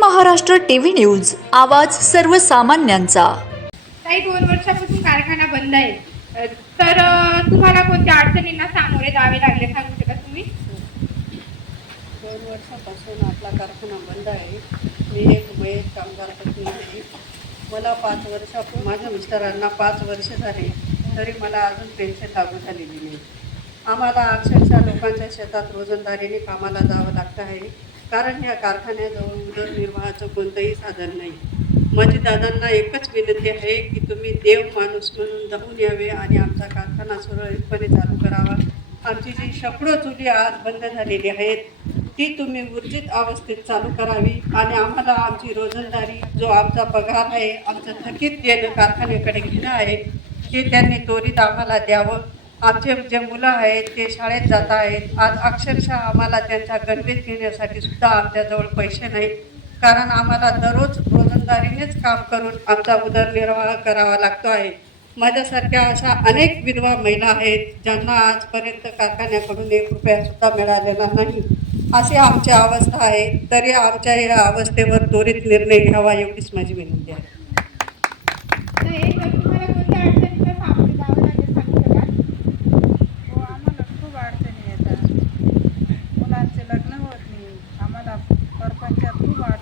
Maharashtra TV news. आवाज सर्वसामान्यांचा. काही दोन वर्षापासून कारखाना बंद आहे. तर तुम्हाला कोणत्या अडचणींना सामोरे जावे लागले सांगू शकता तुम्ही? दोन वर्षापासून आपला कारखाना बंद आहे. मी एक मयत कामगार पत्नी आहे. मला पाच वर्षापूर्वी माझ्या मिस्टरांना पाच वर्ष झाले. तरी मला अजून पेन्शन लागू झालेली नाही. आम्हाला अक्षरशः लोकांच्या शेतात रोजंदारीने कामाला जावं लागतं आहे. कारण या कारखान्याजवळ उदरनिर्वाहाचं कोणतंही साधन नाही. माझी दादांना एकच विनंती आहे की तुम्ही देव माणूस म्हणून धावून यावे आणि आमचा कारखाना सुरळीतपणे चालू करावा. आमची जी शेकडो चुली आज बंद झालेली आहेत ती तुम्ही ऊर्जित अवस्थेत चालू करावी आणि आम्हाला आमची रोजंदारी जो आमचा पगार आहे आमचं थकीत देणं कारखान्याकडे घेणं आहे हे त्यांनी त्वरित आम्हाला द्यावं. आमचे जे मुलं आहेत ते शाळेत जात आहेत आज अक्षरशः आम्हाला त्यांच्या गणवेश घेण्यासाठी सुद्धा आमच्याजवळ पैसे नाहीत. कारण आम्हाला दररोज रोजंदारीनेच काम करून आमचा उदरनिर्वाह करावा लागतो आहे. माझ्यासारख्या अशा अनेक विधवा महिला आहेत ज्यांना आजपर्यंत कारखान्याकडून एक रुपयासुद्धा मिळालेला नाही. अशी आमची अवस्था आहे. तरी आमच्या या अवस्थेवर त्वरित निर्णय घ्यावा एवढीच माझी विनंती आहे. খুব আট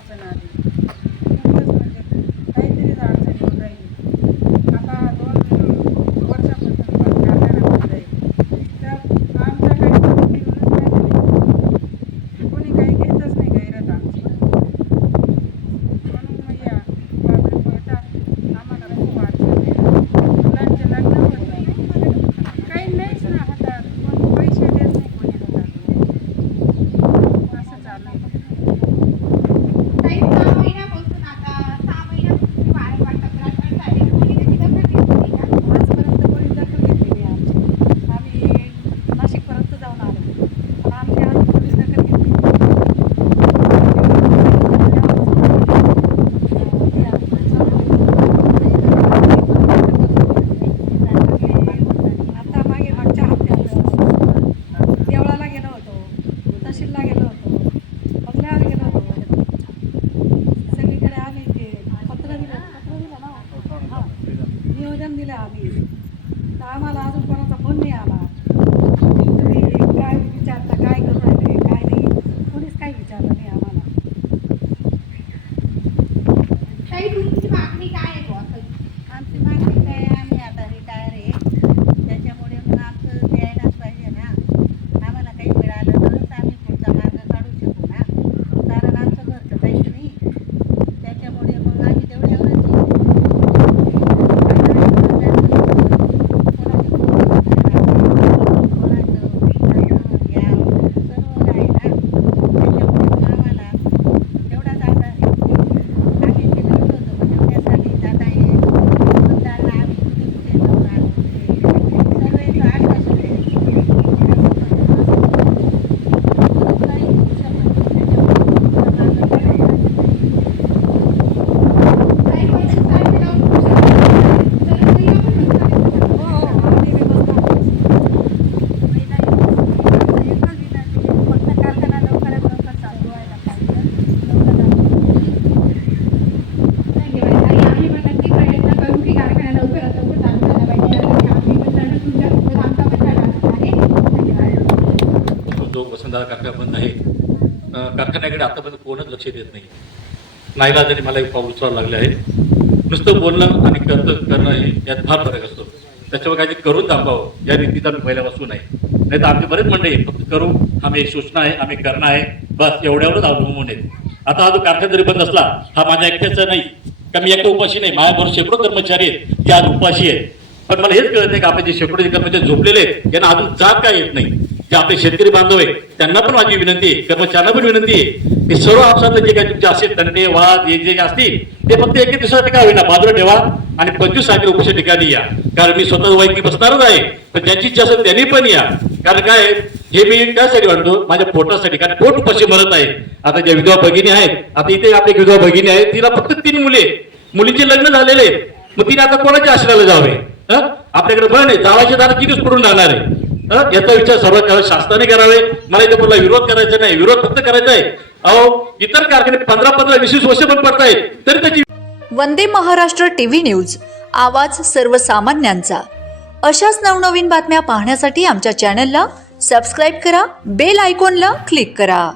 तर आम्हाला अजून कोणाचा फोन नाही आला तुम्ही काय विचारता काय करू राहिले काय नाही कोणीच काही विचारलं नाही आम्हाला काही तुमची मागणी काय आहे बुवा असं? आमची मागणी काय आहे, आम्ही आता रिटायर आहे त्याच्यामुळे मग आमचं द्यायलाच पाहिजे ना आम्हाला काही मिळालं तरच आम्ही पुढचा मार्ग काढू शकू ना कारण आमचं घरचं काहीच नाही त्याच्यामुळे मग आम्ही तेवढ्यावरच आहे. आता कोणाचं कोणाचं या सर्व आहे ना त्याच्यामुळे मग आम्हाला तेवढाच आधार आहे आम्ही ते लढत होतो पण एवढ्यासाठी जाता येईल मतदारला आम्ही कुठे कुठे जाऊन आलो होते सर्व आठ वाजता काही पैसे सारखे लावून देऊ शकता. तर तुम्ही आपण म्हणता हो हो आम्ही व्यवस्था फक्त कारखाना लवकरात लवकर चालू व्हायला पाहिजे धन्यवाद आणि आम्ही पण नक्की प्रयत्न करू की कारखाना लवकरात लवकर चालू झाला पाहिजे आणि आम्ही पण लढत तुमच्यासोबत आमचा पण लढा आहे धन्यवाद वसंतदादा कारखाना बंद आहे. कारखान्याकडे आतापर्यंत कोणच लक्ष देत नाही. नाहीला जरी मला एक पाऊल उचलावं लागले आहे. नुसतं बोलणं आणि कर्तव्य करणं हे यात फार फरक असतो. त्याच्यावर काहीतरी करून दाखवावं. या रीतीचा मी पहिल्यापासून आहे नाही. तर आमचे बरेच मंडळी फक्त करू आम्ही सूचना आहे आम्ही करणं आहे. बस एवढ्यावरच अवलंबून आहेत. आता हा जो कारखाना जरी बंद असला हा माझ्या एकट्याचा नाही. का मी एकटा उपाशी नाही. माझ्याबरोबर शेकडो कर्मचारी आहेत. ते आज उपाशी आहेत. पण मला हेच कळत नाही का आपले जे शेकडो जे कर्मचारी झोपलेले आहेत यांना अजून जाग काय येत नाही? जे आपले शेतकरी बांधव आहेत त्यांना पण माझी विनंती आहे कर्मचाऱ्यांना पण विनंती आहे की सर्व आपसातले जे काही तुमचे असेल तंटे वाद हे जे असतील ते फक्त एक दिवसासाठी काय होईना बाजूला ठेवा आणि पंचवीस तारखेला उपस्थित ठिकाणी या. कारण मी स्वतः वैकी बसणारच आहे पण ज्यांची इच्छा असेल त्यांनी पण या. कारण काय हे मी त्यासाठी म्हणतो माझ्या पोटासाठी कारण पोट पशी भरत आहे. आता ज्या विधवा भगिनी आहेत आता इथे आपली विधवा भगिनी आहेत तिला फक्त तीन मुले मुलीचे मुलींचे लग्न झालेले मग तिने आता कोणाच्या आश्रयाला जावे? आपल्याकडे बन आहे जावाचे दार कितीच पडून राहणार आहे. याचा विचार सर्व शासनाने करावे. मला इथे कुठला विरोध करायचा नाही. विरोध फक्त करायचा आहे. अहो इतर कारखाने पंधरा पंधरा वीस वीस वर्ष पण पडतायत. तरी त्याची वंदे महाराष्ट्र टीव्ही न्यूज आवाज सर्वसामान्यांचा. अशाच नवनवीन बातम्या पाहण्यासाठी आमच्या चॅनलला सबस्क्राईब करा बेल आयकॉनला क्लिक करा.